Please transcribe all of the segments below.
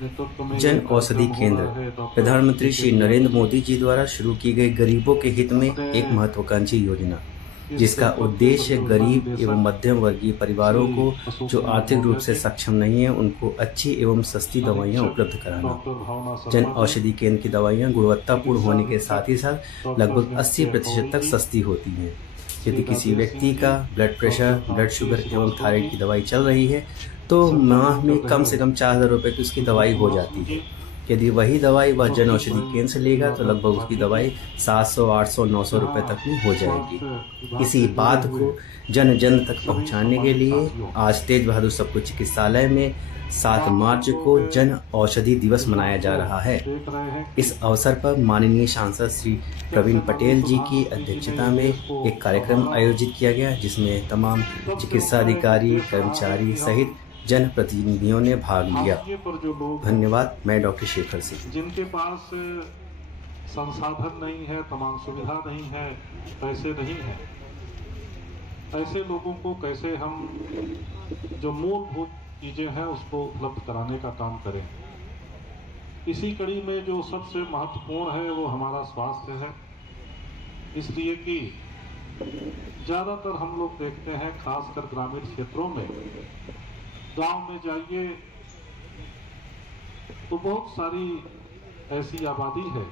जन औषधि केंद्र प्रधानमंत्री श्री नरेंद्र मोदी जी द्वारा शुरू की गई गरीबों के हित में एक महत्वाकांक्षी योजना, जिसका उद्देश्य गरीब एवं मध्यम वर्गीय परिवारों को जो आर्थिक रूप से सक्षम नहीं है उनको अच्छी एवं सस्ती दवाइयां उपलब्ध कराना। जन औषधि केंद्र की दवाइयां गुणवत्तापूर्ण होने के साथ ही साथ लगभग 80% तक सस्ती होती हैं। यदि किसी व्यक्ति का ब्लड प्रेशर, ब्लड शुगर एवं थायराइड की दवाई चल रही है तो माह में कम से कम 4,000 रुपये की उसकी दवाई हो जाती है। यदि वही दवाई वह जन औषधि केंद्र से लेगा तो लगभग उसकी दवाई 700, 800, 900 रुपये तक में हो जाएगी। इसी बात को जन जन तक पहुंचाने के लिए आज तेज बहादुर सबको चिकित्सालय में 7 मार्च को जन औषधि दिवस मनाया जा रहा है। इस अवसर पर माननीय सांसद श्री प्रवीण पटेल जी की अध्यक्षता में एक कार्यक्रम आयोजित किया गया, जिसमें तमाम चिकित्सा अधिकारी, कर्मचारी सहित जन प्रतिनिधियों ने भाग लिया। धन्यवाद। मैं डॉक्टर शेखर सिंह। जिनके पास संसाधन नहीं है, तमाम सुविधा नहीं है, पैसे नहीं है, ऐसे लोगों को कैसे हम जो मूलभूत चीजें हैं उसको उपलब्ध कराने का काम करें। इसी कड़ी में जो सबसे महत्वपूर्ण है वो हमारा स्वास्थ्य है, इसलिए कि ज्यादातर हम लोग देखते हैं, खासकर ग्रामीण क्षेत्रों में, गांव में जाइए तो बहुत सारी ऐसी आबादी है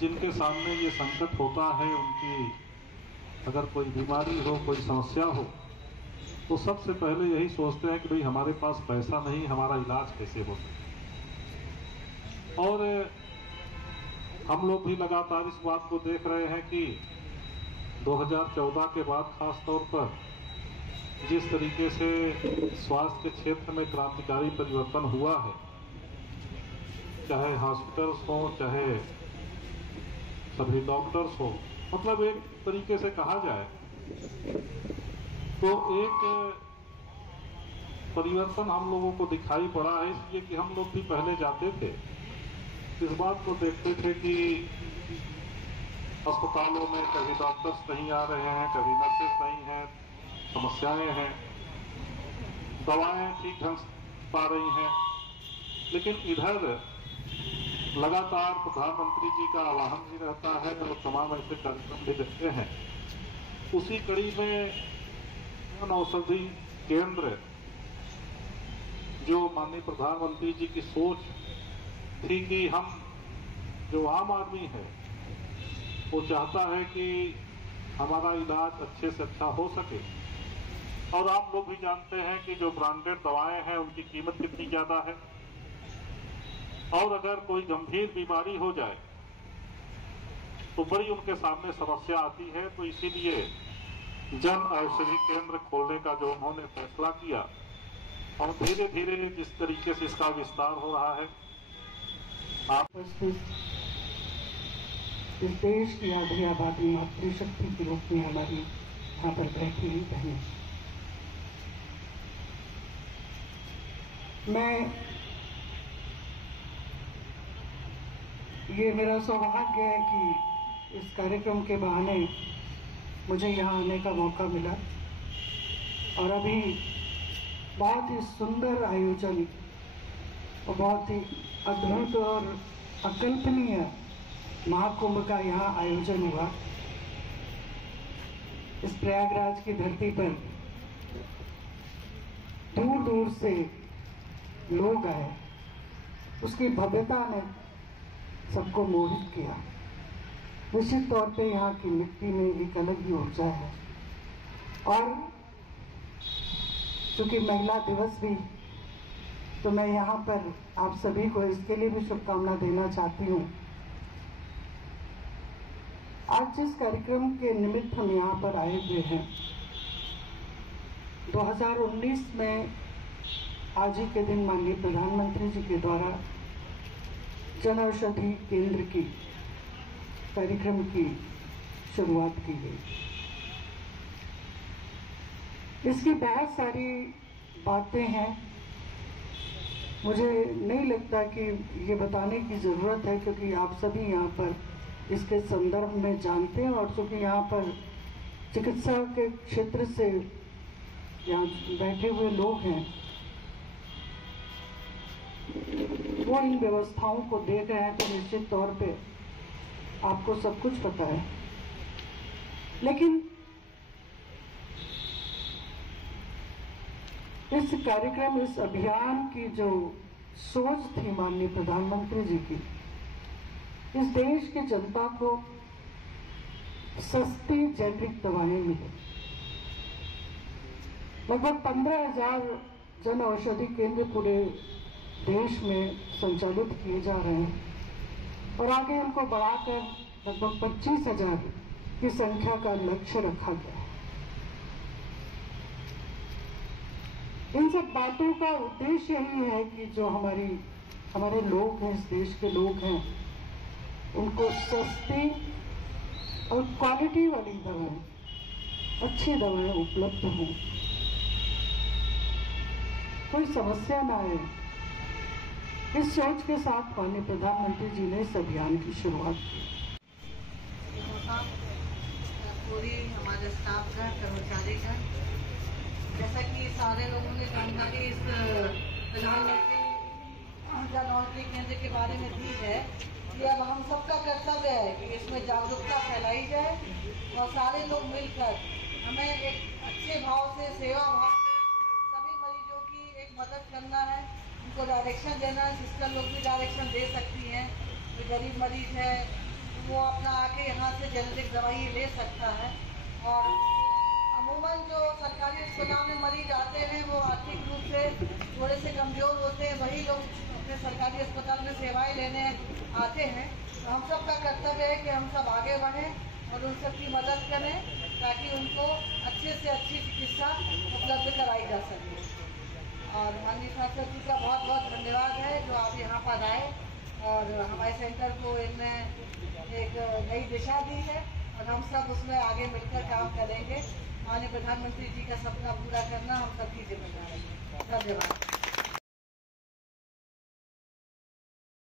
जिनके सामने ये संकट होता है। उनकी अगर कोई बीमारी हो, कोई समस्या हो, तो सबसे पहले यही सोचते हैं कि भाई हमारे पास पैसा नहीं, हमारा इलाज कैसे हो सके। और हम लोग भी लगातार इस बात को देख रहे हैं कि 2014 के बाद खास तौर पर जिस तरीके से स्वास्थ्य के क्षेत्र में क्रांतिकारी परिवर्तन हुआ है, चाहे हॉस्पिटल्स हो, चाहे सभी डॉक्टर्स हो, मतलब एक तरीके से कहा जाए तो एक परिवर्तन हम लोगों को दिखाई पड़ा है। इसलिए कि हम लोग भी पहले जाते थे, इस बात को देखते थे कि अस्पतालों में कभी डॉक्टर्स नहीं आ रहे हैं, कभी नर्सेस नहीं हैं, समस्याएं हैं, दवाएं ठीक ढंग से पा रही हैं। लेकिन इधर लगातार प्रधानमंत्री जी का आह्वान भी रहता है और तमाम ऐसे कार्यक्रम भी देखते हैं। उसी कड़ी में जन औषधि केंद्र, जो माननीय प्रधानमंत्री जी की सोच थी कि हम जो आम आदमी है वो चाहता है कि हमारा इलाज अच्छे से अच्छा हो सके। और आप लोग भी जानते हैं कि जो ब्रांडेड दवाएं हैं उनकी कीमत कितनी ज्यादा है, और अगर कोई गंभीर बीमारी हो जाए तो बड़ी उनके सामने समस्या आती है। तो इसीलिए जन औषधि केंद्र खोलने का जो उन्होंने फैसला किया, और धीरे धीरे जिस तरीके से इसका विस्तार हो रहा है, आप इस देश की आधी आबादी मातृशक्ति के रूप में हमारी यहाँ पर बैठी हुई बहनें, ये मेरा सौभाग्य है कि इस कार्यक्रम के बहाने मुझे यहाँ आने का मौका मिला। और अभी बहुत ही सुंदर आयोजन और बहुत ही अद्भुत और अकल्पनीय महाकुंभ का यहाँ आयोजन हुआ। इस प्रयागराज की धरती पर दूर दूर से लोग आए, उसकी भव्यता ने सबको मोहित किया। निश्चित तौर पे यहाँ की मिट्टी में एक अलग ही ऊर्जा है। और क्योंकि महिला दिवस भी, तो मैं यहाँ पर आप सभी को इसके लिए भी शुभकामना देना चाहती हूँ। आज जिस कार्यक्रम के निमित्त हम यहाँ पर आए हुए हैं, 2019 में आज ही के दिन माननीय प्रधानमंत्री जी के द्वारा जन औषधि केंद्र की कार्यक्रम की शुरुआत की गई। इसकी बहुत सारी बातें हैं, मुझे नहीं लगता कि ये बताने की ज़रूरत है, क्योंकि आप सभी यहाँ पर इसके संदर्भ में जानते हैं। और चूँकि यहाँ पर चिकित्सा के क्षेत्र से यहाँ बैठे हुए लोग हैं, वो इन व्यवस्थाओं को देख रहे हैं तो निश्चित तौर पे आपको सब कुछ पता है। लेकिन इस कार्यक्रम, इस अभियान की जो सोच थी माननीय प्रधानमंत्री जी की, इस देश की जनता को सस्ती जेनरिक दवाएं मिले। लगभग 15,000 जन औषधि केंद्र पूरे देश में संचालित किए जा रहे हैं और आगे उनको बढ़ाकर लगभग 25,000 की संख्या का लक्ष्य रखा गया है। इन सब बातों का उद्देश्य यही है कि जो हमारे लोग हैं, इस देश के लोग हैं, उनको सस्ती और क्वालिटी वाली दवाएं, अच्छी दवाएं उपलब्ध हों, कोई समस्या ना आए। इस सोच के साथ माननीय प्रधानमंत्री जी ने इस अभियान की शुरुआत की। पूरी हमारे स्टाफ का, कर्मचारी का, जैसा कि सारे लोगों ने जानकारी इस प्रधानमंत्री जन औषधि केंद्र के बारे में दी है कि अब हम सबका कर्तव्य है कि इसमें जागरूकता फैलाई जाए और सारे लोग मिलकर हमें एक अच्छे भाव से, सेवा भाव से सभी मरीजों की एक मदद करना है, उनको डायरेक्शन देना है। सिस्टर लोग भी डायरेक्शन दे सकती हैं। कोई गरीब मरीज है वो अपना आके यहाँ से जेनेरिक दवाई ले सकता है। और अमूमन जो सरकारी अस्पताल में मरीज आते हैं वो आर्थिक रूप से थोड़े से कमज़ोर होते हैं, वही लोग अपने सरकारी अस्पताल में सेवाएं लेने आते हैं। तो हम सब का कर्तव्य है कि हम सब आगे बढ़ें और उन सब की मदद करें ताकि उनको अच्छे से अच्छी चिकित्सा उपलब्ध कराई जा सके। और माननीय सांसद जी का बहुत बहुत धन्यवाद है जो आप यहाँ पर आए और हमारे सेंटर को इनने एक नई दिशा दी है और हम सब उसमें आगे मिलकर काम करेंगे। माननीय प्रधानमंत्री जी का सपना पूरा करना हम सबकी जिम्मेदारी है। धन्यवाद।